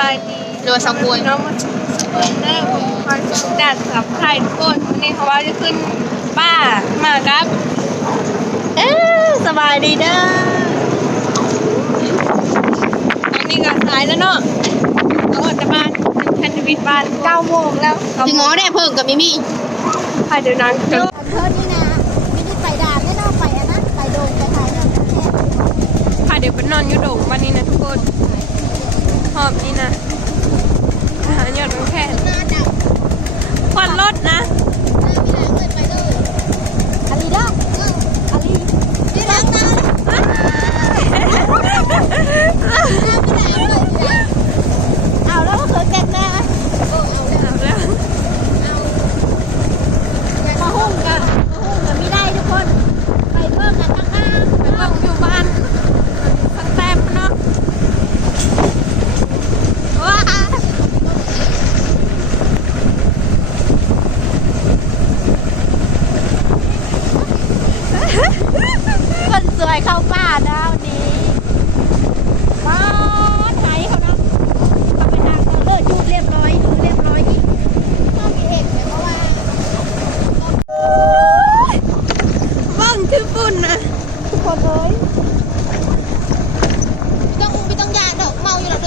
บายดีโดยสกุลน้องมาเริ่มความสุขจากสับไทยทุกคนวันนี้เขาว่าจะขึ้นป้ามาครับสบายดีเด้อตอนนี้ก็สายแล้วเนาะเขาออกจากบ้านคันจะบิดบ้าน9 โมงแล้วถึงง้อได้เพิ่งกับมิมี่เดี๋ยวนั้นเธอนี่นะมินิไปด่านไม่นอกไปอันนั้นไปโดงไปถ่ายนั่นเดี๋ยวไปนอนอยู่โด่งวันนี้นะทุกคนหอบนี่นะหาหยอดแค่ควันรถนะอาลีด้าอาลีนี่รักนะเอาแล้วก็เขินแกงแน่มาหุ้มกันไม่ได้ทุกคนไปเพิ่มกันข้างๆไปเพิ่มอยู่บ้านสักแต้มเนาะว้าคนสวยเข้าป่าดาวนี้บ้านไหนเขาเนาะเขาไปทางเขาเลิศยูเรียบร้อยอีกต้องมีเอกเพราะว่าบ้างชื่อปุ่นนะทุกคนเลยไม่ต้องยาดอกเมาอยู่หลัง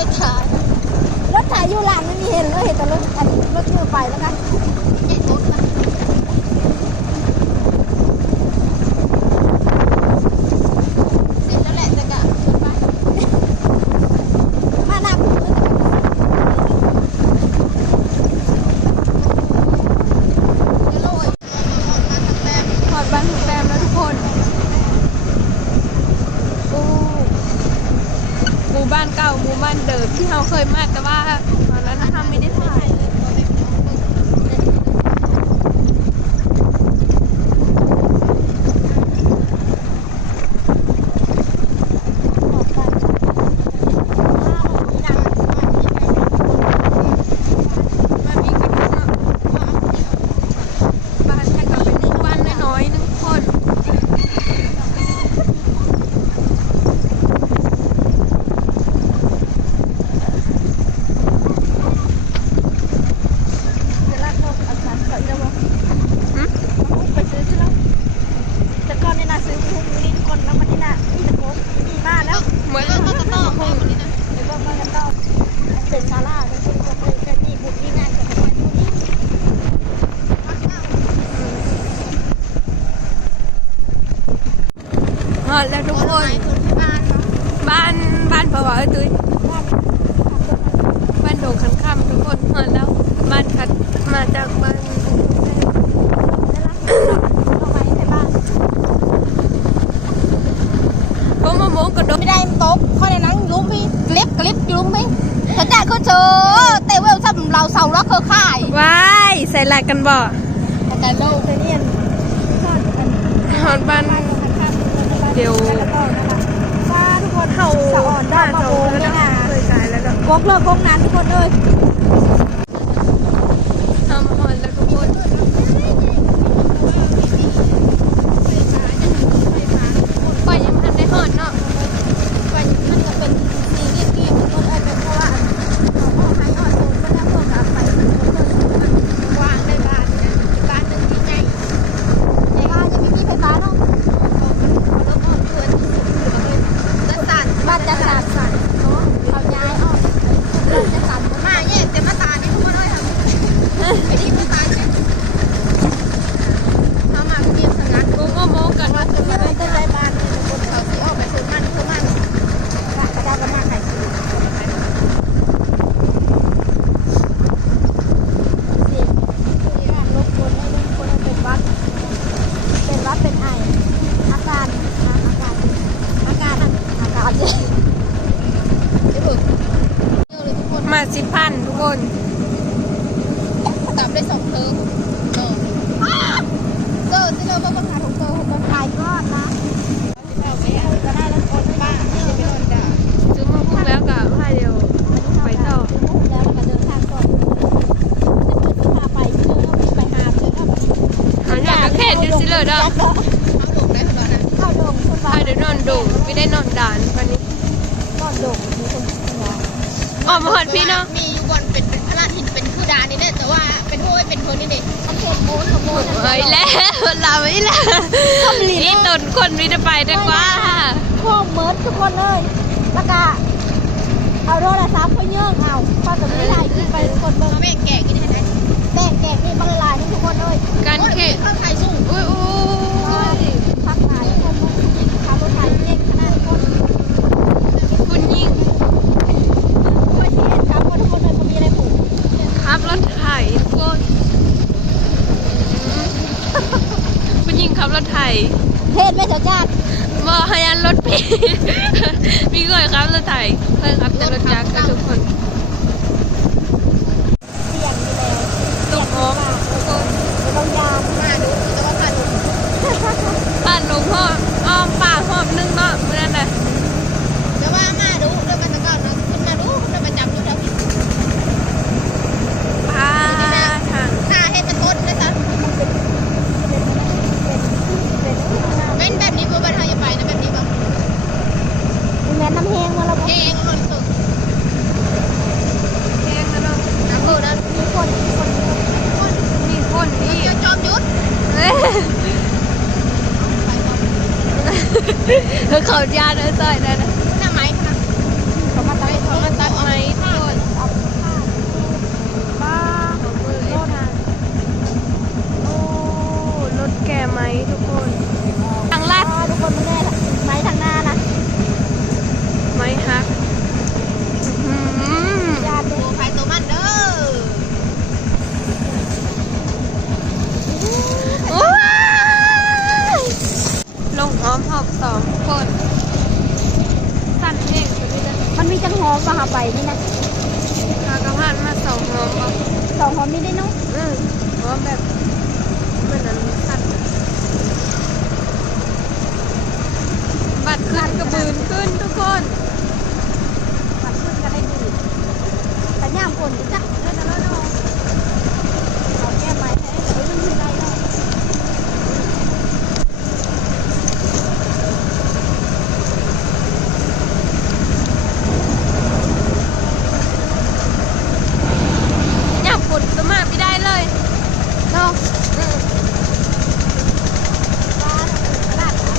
รถถ่ายอยู่หลังไม่มีเห็นเลยเห็นแต่รถอยู่ไปแล้วกันใหญ่โตนะสิ้นแล้วแหละจะกะไปมาหน้าคุณถอดบ้านแปมแล้วทุกคนหมู่บ้านเก่าหมู่บ้านเดิมที่เราเคยมาแต่ว่าตอนนั้นเราไม่ได้ถ่ายแล้วทุกคนบ้านเพราะว่าตุ้ยบ้านโด่งขันคำทุกคนแล้วบ้านคัดมาจากบ้านก็มาโม้กระโดดไม่ได้ตบข้อในนั้นลุ้มพี่คลิปลุ้มพี่เขาจ่ายเขาเจอเตะเวลซับเราเสาล็อกเครือข่ายว้ายใส่ลายกันบ่แต่โลกเนียนหอดบ้านเดี๋ยวว่าทุกคนเขาสะอ่อนได้มาโกงแล้วนะเคยขายแล้วก็โกงเลิกโกงนานทุกคนเลยทำหอดแล้วทุกคนปล่อยยังทันได้หอดเนาะปล่อยมันจะเป็นสีเงี้ยๆลงไปเป็นเพราะว่าออกหายออกโซนก็ได้พวกกับไปวางในบ้านหนึ่งที่ใหญ่บ้านยังไม่มีไฟฟ้าเนาะบ้านจะสั่นเอาย้ายออกจะสั่นมาแยกแต่มาตานี่ทุกคนเลยค่ะไอ้ที่มาตาเนี่ยเอามาเรียบสงัดโม้กันว่าจะมาได้ใจบ้านเนี่ยคนเขาที่ออกไปซื้อมันกระดาษกระมาไข่เสียลบคนให้ลบคนเป็นวัดเป็นไออาการมา10,000ทุกคนตับได้2 เทอมเจอที่เราก็ต้องหาของเธอคนขายยอดนะจะได้แล้วคนบ้าที่จะไปโดนด่า ซื้อมาพุ่งแล้วกับผ้าเดียวไปต่อแล้วก็เดินทางก่อนจะพาไปที่เราต้องไปหาเลยก็หาอยากแค่ดิสิเลยเด้อเข้าดงคนบ้าเดี๋ยวนอนดงไม่ได้นอนด่านวันนี้นอนดงมีคนนอน ออกมาหอดพี่เนาะ มีอยู่บนเป็นพระราชหินเป็นผู้ดานี่แหละแต่ว่าเป็นห้วยเป็นคนนี่เด็กเขาเห็นโมนเขาโมน เฮ้ยแล้วเราไม่แล้วนี่ตนคนมีจะไปได้กว่า ข้อเมิร์ดทุกคนเลยแล้วก็เอาโทรศัพท์เขาเยื่อเอาพอจะไม่ได้ขึ้นไปกดเบอร์แม่แกะกินให้ได้แกะนี่บรรลัยนี่ทุกคนเลย การเขต เข้าไทยสู้ อุ้ย พักไทยคนมันยิงขับรถไทยเก่งขนาดคน คุณยิ่ง ว่าชีเห็นครับคนทุกคนเลยเขามีอะไรผูก ครับรถไถทุกคนคุณยิ่งขับรถไถ เทศไม่เถอะจ้า บ่ให้ยันรถพี่ มีเคยขับรถไถเคยขับแต่รถจักรกันทุกคน เสี่ยงอยู่แล้ว ตกห้องทุกคน ไม่ต้องยามมาดูแต่ว่ามาดู บ้านหลวงพ่ออ้อมป่าหอบนึงเนาะเมื่อนั้นน่ะ แต่ว่ามาดูเดินมาตั้งก่อนนะขึ้นมาดูเดินมาจับอยู่แถวนี้ ป่าทาง หน้าให้มันต้นด้วยซ้ำเป็นแบบนี้บ่บันทายไปนะแบบนี้บ่แม่น้ำแห้งมาแล้วแห้งมันสุด แห้งนะเนาะ น้ำเบอร์นั้นมีคน มีคนนี่ จะจอมยุทธ เอ้ยเขาญาติซอยนั่นนะ หน้าไม้ค่ะเขามาตัดเขามาตัด ไหมทุกคน เอาผ้าบ้า ของมือไอ้ทางโอ้รถแก่ไหมทุกคนทางลาด ทุกคนไม่แน่ไม้ทางหน้านะ ไหมฮักอื้อหือ ญาติตัวใครตัวมันเด้อ ว้ายลงหอมหอบสองคนสั่นเองตัวนี้นะ มันมีจังหอมมาหาใบนี่นะ พากระพานมาสองหอมเอา สองหอมนี่ได้เนาะ หอมแบบเหมือนนั้นสั่นบัดขึ้นกระบืนขึ้นทุกคน มันขึ้นกันได้ดีแต่ย่ามคนจักเล่นแล้วเนาะเอาแก้ไม้ให้เดี๋ยวมันขึ้นได้เนาะ หยับฝนสมาไม่ได้เลยเนาะ บ้านกระดาษนะ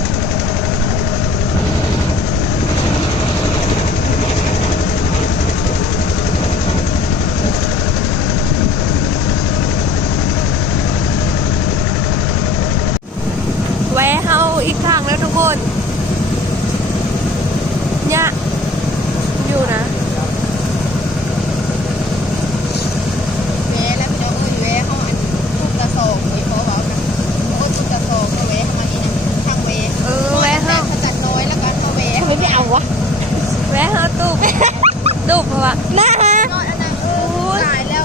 แวะเฮาอีกครั้งแล้วทุกคนเนี่ยอยู่นะ เว้แล้วพี่น้องเอ้ยเว้เขาอันทุกกระสอบเลยเพราะว่ามันโอ้ทุกกระสอบเว้ทำมานี่นะทางเว้ แวะเฮา ขนาดน้อยแล้วกันเขาเว้ไม่เอาวะ แวะเฮาตูบ ตูบเพราะว่า นะฮะยอดอันนั้นตายแล้ว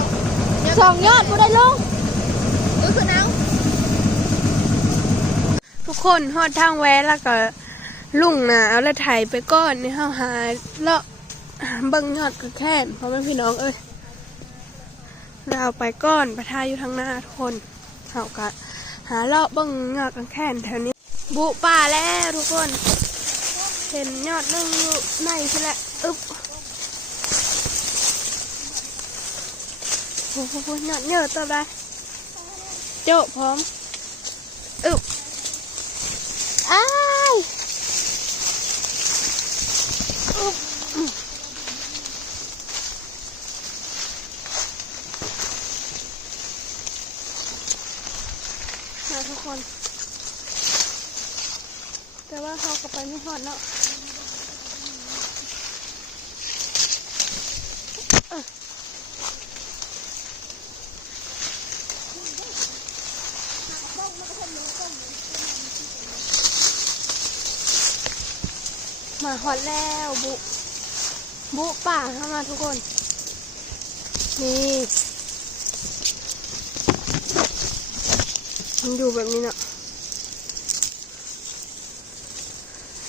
สองยอดกูได้ลงก็คือน้า ทุกคนฮอดทางแวะแล้วก็ลุงนะเอาละไถไปก้อนนี่เฮาหาเลาะเบิ่งยอดก็แค่นเพราะมันพี่น้องเอ้ยเราเอาไปก้อนไปทายอยู่ทางหน้าทุกคนเฮาก็หาเลาะเบิ่งยอดกันแค่นแถวนี้บุป่าแล้วทุกคนเห็นยอดนึงอยู่ในใช่แหละอึ๊บโอ้โหยอดเยอะตัวได้โจ๊ะพร้อมอึ๊บอ้ายอึ๊บมาทุกคน แต่ว่าเขาก็ไปไม่หอดเนาะมาหอดแล้วบุป่าเข้ามาทุกคน นี่มันอยู่แบบนี้เนาะ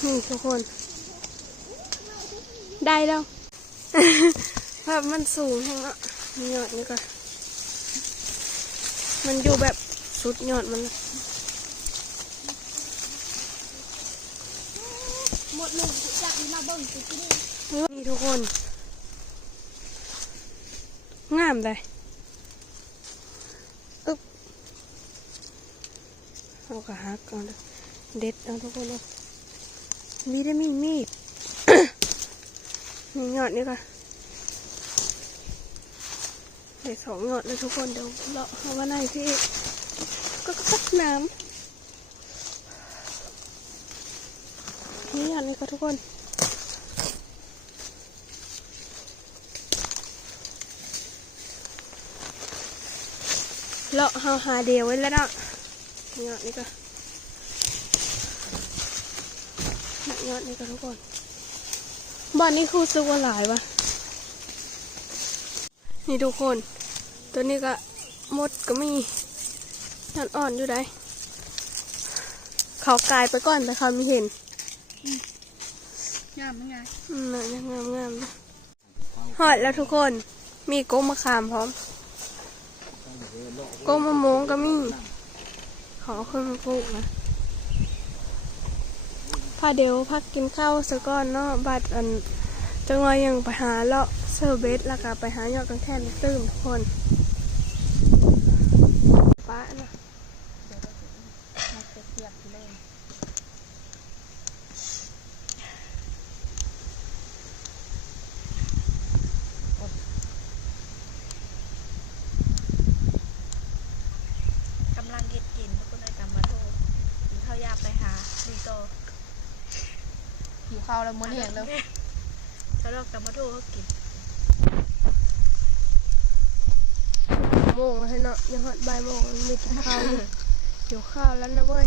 นี่ทุกคน ได้แล้ว แบบมันสูงแห้งอ่ะมียอดนี่ก่อนมันอยู่แบบสุดยอดมัน หมดหนึ่งจากนี้มาเบิ่งสิที่นี่ นี่ทุกคน งามได้อึ๊บเอากระหักเอาเด้อเด็ดเอาทุกคนเอานี่ได้มีด นี่ยอดนี่ค่ะใส่2ยอดเลยทุกคนเดี๋ยวเลาะเอาไว้ในที่ก็คัดน้ำนี่ยอดนี่ค่ะทุกคนเลาะเอาหาเดียวไว้แล้วเนาะยอดนี่ก็ยอดนี่ค่ะทุกคนบ้านนี้คือซื้อว่าหลายวะนี่ทุกคนตัวนี้ก็มดก็มียอดอ่อนอยู่ได้เขากลายไปก่อนแต่เขาไม่เห็นงามมั้ยไง น่าจะงามนะหอดแล้วทุกคนมีก้มมะขามพร้อมก้มมะม่วงก็มีขอขึ้นมาปลูกนะพาเดี๋ยวพักกินข้าวซะก่อนเนาะบัดอันจังหวะยังไปหาเลาะเซอร์เบสแล้วก็ไปหายอดกันแค่นตื้มทุกคนป้านะ เทียบเลย กำลังเก็บกินทุกคนเลยตามมาโทรกินข้าวยากไปหาดีโต หิวข้าวแล้วมื้อนี้แล้ว เขาลอกตามมาโทรเขากิน โมงแล้วให้เนาะยังหอดบ่ายโมงมีกินข้าวอยู่เดี๋ยวข้าวแล้วนะเว้ย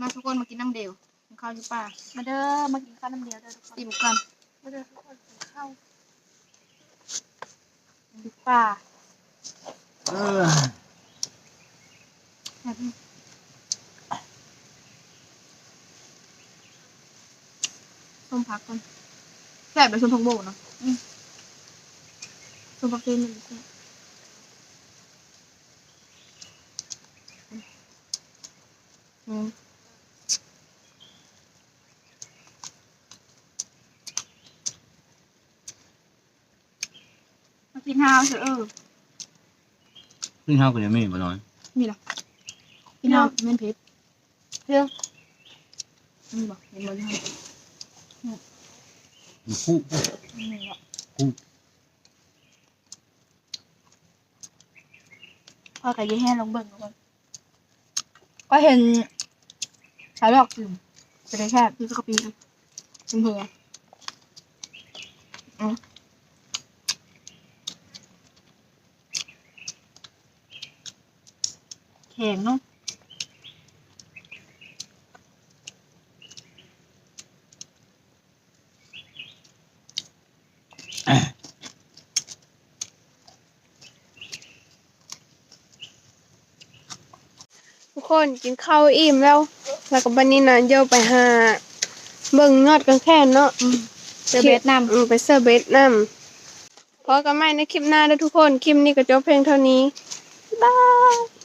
มาทุกคนมากินน้ำเดียวกินข้าวอยู่ป่ามาเด้อมากินข้าวน้ำเดียวเด้อทุกคนอิ่มกันมาเด้อทุกคนกินข้าวอยู่ป่าส้มผักก่อนแซ่บเลยส้มผักโบกเนาะส้มผักเต้นมันแซ่บมากินข้าวเถอะขึ้นข้าวกันยังไม่มาน้อย นี่ล่ะกินข้าวมันเผ็ดเรื่องนี่บอกเห็นบ่ยัง มีคู่ นี่แหละ คู่ พ่อกับยี่แห่ลงเบิ่งก่อนก็เห็นสายดอกอยู่จะได้แค่พี่กะปีครับชิมเหือแข็งเนาะ ทุกคนกินข้าวอิ่มแล้วแล้วก็บันนี้นะเดี๋ยวไปหาเบิ่งยอดกันแค่เนาะ เจอเบสนำ ไปเซอร์เบสนำพอกันใหม่ในคลิปหน้าเด้อทุกคน คลิปนี้ก็จบเพียงเท่านี้ บ๊ายบาย